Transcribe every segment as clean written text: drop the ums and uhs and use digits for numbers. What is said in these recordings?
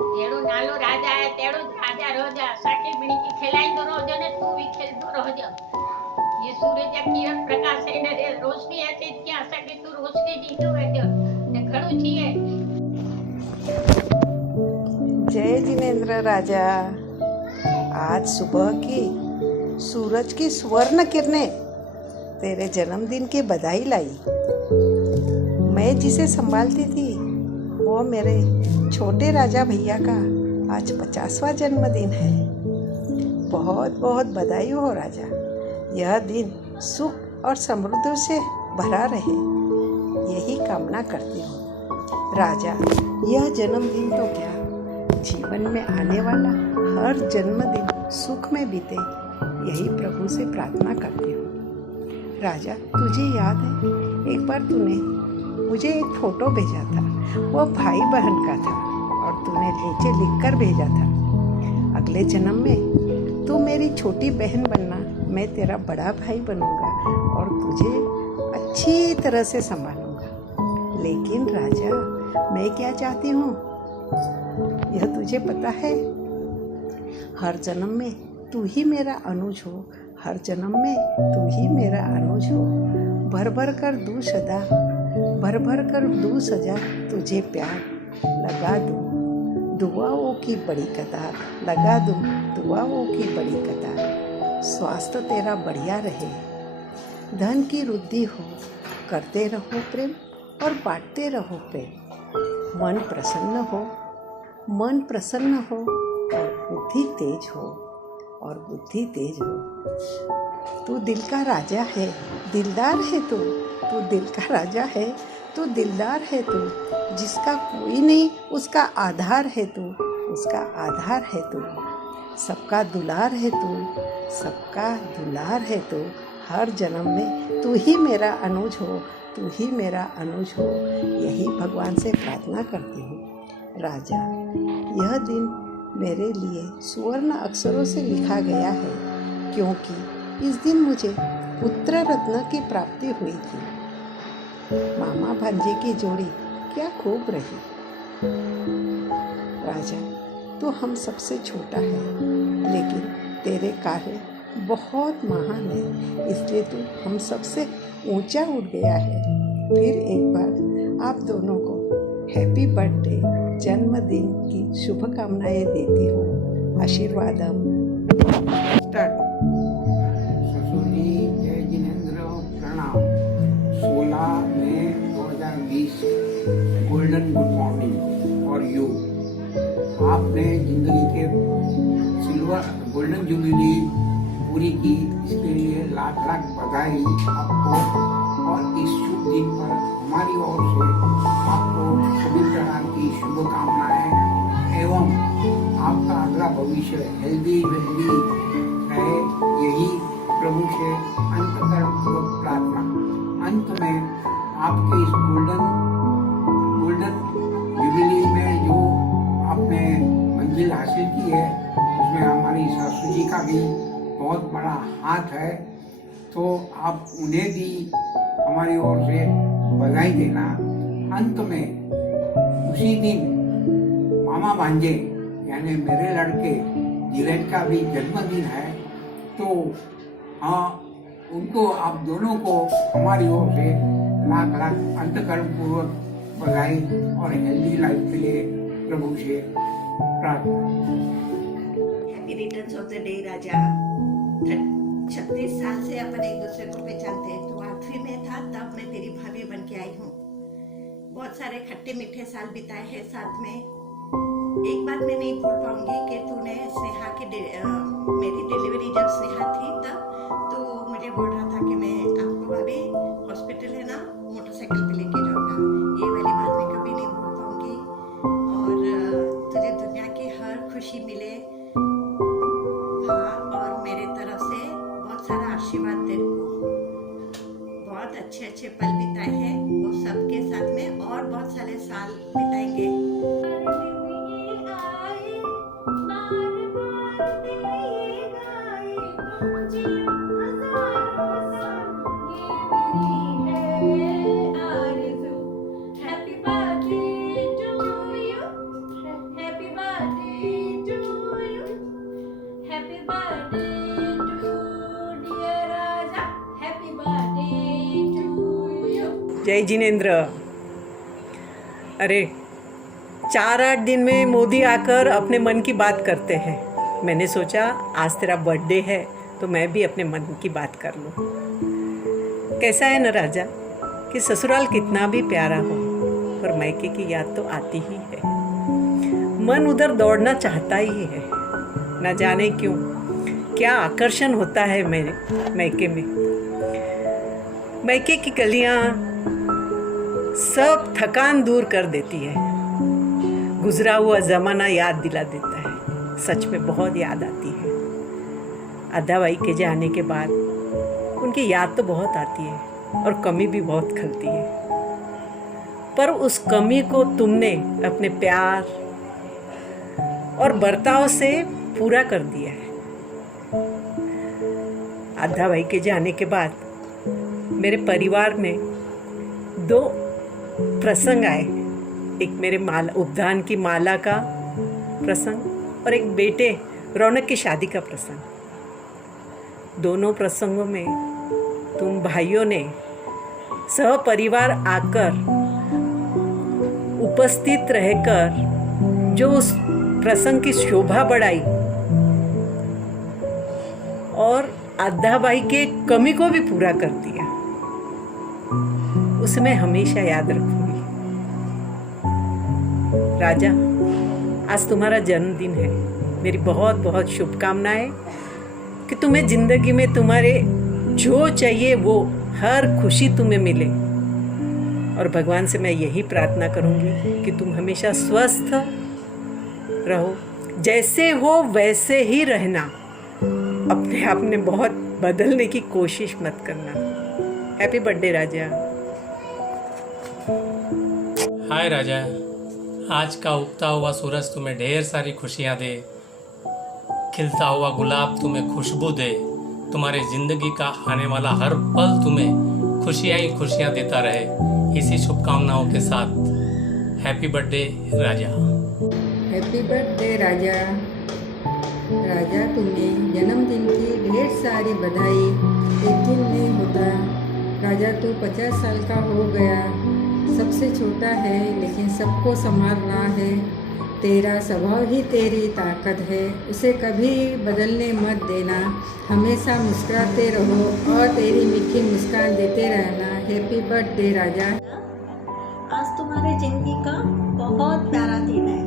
तेरो नालो राजा है, तेरो राजा रोजा, साकी बिणी की खिलाईंदो रोजो ने तू भी खिलंदो रोजो। ये सूरज जा किरण प्रकाश है ने रोशनी अचे थी असांखे तू रोशनी ॾींदो वञो ने घणो थिए। जय जिनेंद्र राजा। आज सुबह की सूरज की स्वर्ण किरणें तेरे जन्मदिन की बधाई लाई। मैं जिसे संभालती थी वो मेरे छोटे राजा भैया का आज 50वां जन्मदिन है। बहुत बहुत बधाई हो राजा। यह दिन सुख और समृद्धि से भरा रहे, यही कामना करती हूँ राजा। यह जन्मदिन तो क्या, जीवन में आने वाला हर जन्मदिन सुख में बीते, यही प्रभु से प्रार्थना करती हूँ राजा। तुझे याद है एक बार तूने मुझे एक फोटो भेजा था, वो भाई बहन का था और तूने नीचे लिखकर भेजा था, अगले जन्म में तू मेरी छोटी बहन बनना, मैं तेरा बड़ा भाई बनूंगा और तुझे अच्छी तरह से संभालूंगा। लेकिन राजा मैं क्या चाहती हूँ यह तुझे पता है? हर जन्म में तू ही मेरा अनुज हो, हर जन्म में तू ही मेरा अनुज हो। भर भर कर दूँ सदा, भर भर कर दूँ सजा, तुझे प्यार लगा दूँ दुआओं की बड़ी कतार, लगा दूँ दुआओं की बड़ी कतार। स्वास्थ्य तेरा बढ़िया रहे, धन की वृद्धि हो, करते रहो प्रेम और बांटते रहो प्रेम। मन प्रसन्न हो, मन प्रसन्न हो और बुद्धि तेज हो, और बुद्धि तेज हो। तू दिल का राजा है, दिलदार है तू दिल का राजा है, तू दिलदार है तू, जिसका कोई नहीं उसका आधार है तू, उसका आधार है तू। सबका दुलार है तू, सबका दुलार है तू। हर जन्म में तू ही मेरा अनुज हो, तू ही मेरा अनुज हो, यही भगवान से प्रार्थना करती हूँ राजा। यह दिन मेरे लिए सुवर्ण अक्षरों से लिखा गया है, क्योंकि इस दिन मुझे पुत्र रत्न की प्राप्ति हुई थी। मामा भांजे की जोड़ी क्या खूब रही राजा। तू हम सबसे छोटा है, लेकिन तेरे कार्य बहुत महान है, इसलिए तू हम सबसे ऊंचा उठ गया है। फिर एक बार आप दोनों को हैप्पी बर्थडे, जन्मदिन की शुभकामनाएं देती हूँ। आशीर्वादम। स्टार्ट। ससुर जी जय जिनेंद्र प्रणाम। 16 मई 2020 गोल्डन गुड मॉर्निंग और यू। आपने जिंदगी के सिल्वर गोल्डन जुबली पूरी की, इसके लिए लाख लाख बधाई आपको। और इस शुभ दिन पर हमारी ओर से आपको सभी प्रकार की शुभकामनाएं एवं आपका अगला भविष्य हेल्दी वेल्दी रहे, यही प्रभु से अंतकरणपूर्वक प्रार्थना। अंत में आपके इस गोल्डन जुबिली में जो आपने मंजिल हासिल की है, उसमें हमारी सासू जी का भी बहुत बड़ा हाथ है, तो आप उन्हें भी हमारी ओर से बधाई देना। अंत में उसी दिन मामा भांजे यानी मेरे लड़के धीरज का भी जन्मदिन है, तो हाँ, उनको आप दोनों को हमारी ओर से लाख लाख अंतकरणपूर्वक बधाई और हेल्दी लाइफ के लिए प्रभु से प्रार्थना। Happy returns of the day Raja. 36 साल से अपन एक दूसरे को पहचानते हैं, तो 8वीं में था तब मैं तेरी भाभी बन के आई हूँ। बहुत सारे खट्टे मीठे साल बिताए हैं साथ में। एक बात मैं नहीं भूल पाऊंगी कि तूने स्नेहा की मेरी डिलीवरी जब स्नेहा थी तब तो मुझे बोल रहा था कि मैं आपको भाभी हॉस्पिटल है ना, मोटरसाइकिल पे लेके जाऊंगा। ये वाली बात मैं कभी नहीं भूल पाऊंगी। और तुझे दुनिया की हर खुशी मिले, हाँ, और मेरे तरफ से बहुत सारा आशीर्वाद तेरे को। बहुत अच्छे अच्छे पल बिताए हैं, वो सबके साथ में और बहुत सारे साल बिताएंगे। Happy birthday to you. Happy birthday. जय जिनेंद्र। अरे 4-8 दिन में मोदी आकर अपने मन की बात करते हैं। मैंने सोचा आज तेरा बर्थडे है तो मैं भी अपने मन की बात कर लूँ। कैसा है न राजा कि ससुराल कितना भी प्यारा हो पर मायके की याद तो आती ही है। मन उधर दौड़ना चाहता ही है। न जाने क्यों क्या आकर्षण होता है मेरे मायके में। मायके की गलियाँ सब थकान दूर कर देती है। गुजरा हुआ ज़माना याद दिला देता है। सच में बहुत याद आती है। आधा भाई के जाने के बाद उनकी याद तो बहुत आती है और कमी भी बहुत खलती है, पर उस कमी को तुमने अपने प्यार और बर्ताव से पूरा कर दिया है। आधा भाई के जाने के बाद मेरे परिवार में 2 प्रसंग आए। एक मेरे उपदान की माला का प्रसंग और एक बेटे रौनक की शादी का प्रसंग। दोनों प्रसंगों में तुम भाइयों ने सहपरिवार आकर उपस्थित रहकर जो उस प्रसंग की शोभा बढ़ाई और आधा भाई के कमी को भी पूरा कर दिया, उसे मैं हमेशा याद रखूंगी। राजा, आज तुम्हारा जन्मदिन है। मेरी बहुत बहुत शुभकामनाएं कि तुम्हें जिंदगी में तुम्हारे जो चाहिए वो हर खुशी तुम्हें मिले। और भगवान से मैं यही प्रार्थना करूंगी कि तुम हमेशा स्वस्थ रहो, जैसे हो वैसे ही रहना। अपने आप में बहुत बदलने की कोशिश मत करना। हैप्पी बर्थडे राजा। हाय राजा, आज का उगता हुआ सूरज तुम्हें ढेर सारी खुशियाँ दे, खिलता हुआ गुलाब तुम्हें खुशबू दे, तुम्हारी ज़िंदगी का आने वाला हर पल तुम्हें खुशियाँ ही खुशियाँ देता रहे। इसी शुभकामनाओं के साथ हैप्पी बर्थडे राजा। हैप्पी बर्थडे राजा। राजा, तुम्हें जन्मदिन की ढेर सारी बधाई। एक दिन नहीं होता राजा, तू 50 साल का हो गया, सबसे छोटा है लेकिन सबको संभालना है। तेरा स्वभाव ही तेरी ताकत है, उसे कभी बदलने मत देना। हमेशा मुस्कुराते रहो और तेरी मीठी मुस्कान देते रहना। हैप्पी बर्थडे राजा। आज तुम्हारे जिंदगी का बहुत प्यारा दिन है,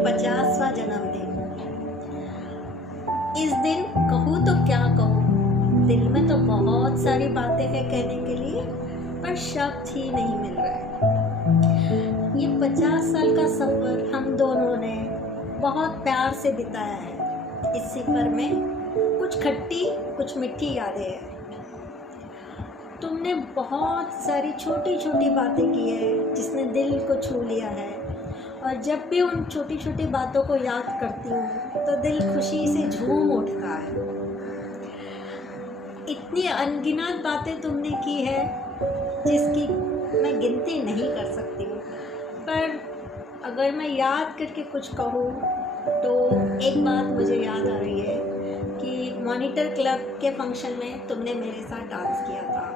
50वां जन्मदिन। इस दिन कहूँ तो क्या कहूँ, दिल में तो बहुत सारी बातें हैं कहने के लिए, पर शब्द ही नहीं मिल रहा है। ये 50 साल का सफ़र हम दोनों ने बहुत प्यार से बिताया है। इस सफ़र में कुछ खट्टी कुछ मीठी यादें हैं। तुमने बहुत सारी छोटी छोटी बातें की है जिसने दिल को छू लिया है, और जब भी उन छोटी छोटी बातों को याद करती हूँ तो दिल खुशी से झूम उठता है। इतनी अनगिनत बातें तुमने की है जिसकी मैं गिनती नहीं कर सकती हूँ, पर अगर मैं याद करके कुछ कहूँ तो एक बात मुझे याद आ रही है कि मॉनिटर क्लब के फंक्शन में तुमने मेरे साथ डांस किया था।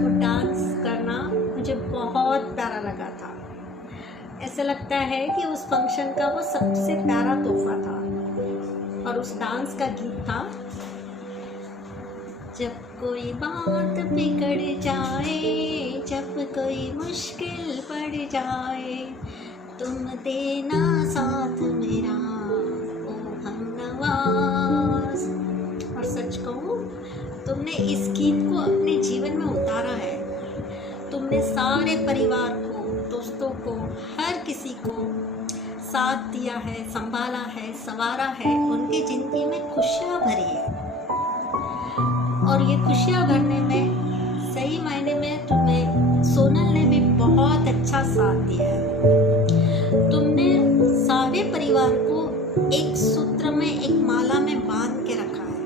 वो डांस करना मुझे बहुत प्यारा लगा था। ऐसा लगता है कि उस फंक्शन का वो सबसे प्यारा तोहफा था। और उस डांस का गीत था, जब कोई बात बिगड़ जाए, जब कोई मुश्किल पड़ जाए, तुम देना साथ मेरा ओ हमनवाज। और सच कहूँ, तुमने इस गीत को अपने जीवन में उतारा है। तुमने सारे परिवार को, दोस्तों को, हर किसी को साथ दिया है, संभाला है, संवारा है, उनकी ज़िंदगी में खुशियाँ भरी है। और ये खुशियाँ भरने में सही मायने में तुम्हें सोनल ने भी बहुत अच्छा साथ दिया है। तुमने सारे परिवार को एक सूत्र में, एक माला में बांध के रखा है,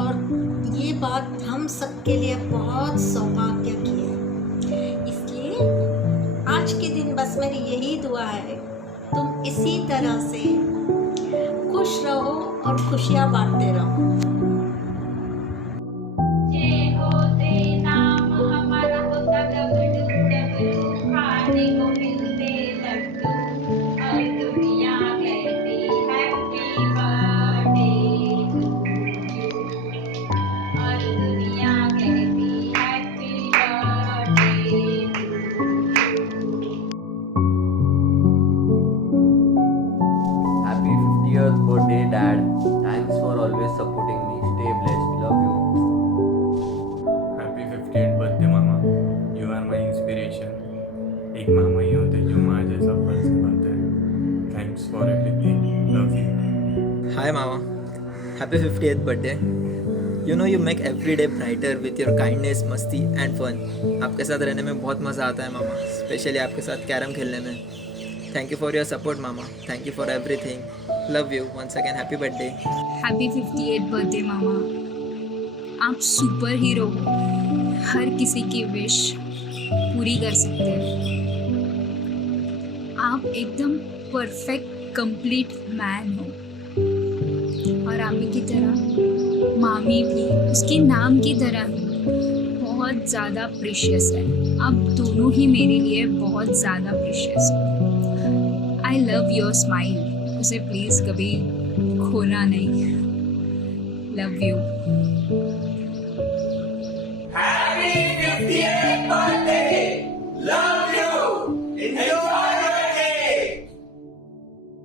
और ये बात हम सबके लिए बहुत सौभाग्य की है। इसलिए आज के दिन बस मेरी यही दुआ है, तुम इसी तरह से खुश रहो और खुशियाँ बांटते रहो। जे होते नाम हमारे birthday, Dad. Thanks for always supporting me. Stay blessed. Love you. Happy 58th birthday mama. You are my inspiration. एक मामा ही होते जो माँ जैसा फर्ज निभाते हैं. Thanks for everything. Love you. Hi Mama, happy 50th birthday. You know you make every day brighter with your kindness, मस्ती and fun. आपके साथ रहने में बहुत मज़ा आता है मामा, स्पेशली आपके साथ कैरम खेलने में. Thank you for your support mama. Thank you for everything. Love you. Once again happy birthday. Happy 58th birthday मामा. आप सुपर हीरो हो, हर किसी की विश पूरी कर सकते हैं. आप एकदम परफेक्ट कंप्लीट मैन हो. और आमी की तरह मामी भी उसके नाम की तरह ही बहुत ज़्यादा प्रीशियस है. आप दोनों ही मेरे लिए बहुत ज़्यादा प्रीशियस हो. I love your smile. उसे प्लीज़ कभी खोना नहीं. Love you. Happy 50th birthday! Love you!